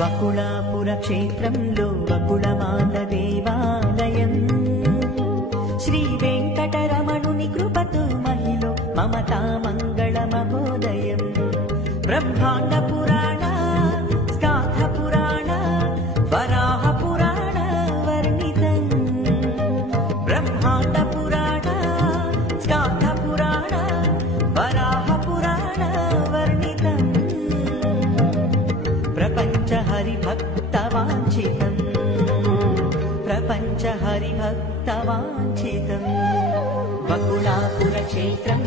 వకుళాపుర క్షేత్రంలో వకుళమాత దేవాలయం శ్రీ వెంకటరమణుని కృపతో మహిలో మమతా మంగళ మహోదయం బ్రహ్మాండ పురాణ స్కాంధ పురాణ వరాహ పురాణ వర్ణితం బ్రహ్మాండ పురాణ స్కాంధ పురాణ వరాహ పురాణ వర్ణితం ప్రపంచ హరిభక్తవాంఛితం ప్రపంచ హరిభక్తవాంఛితం వకుళాపుర క్షేత్రం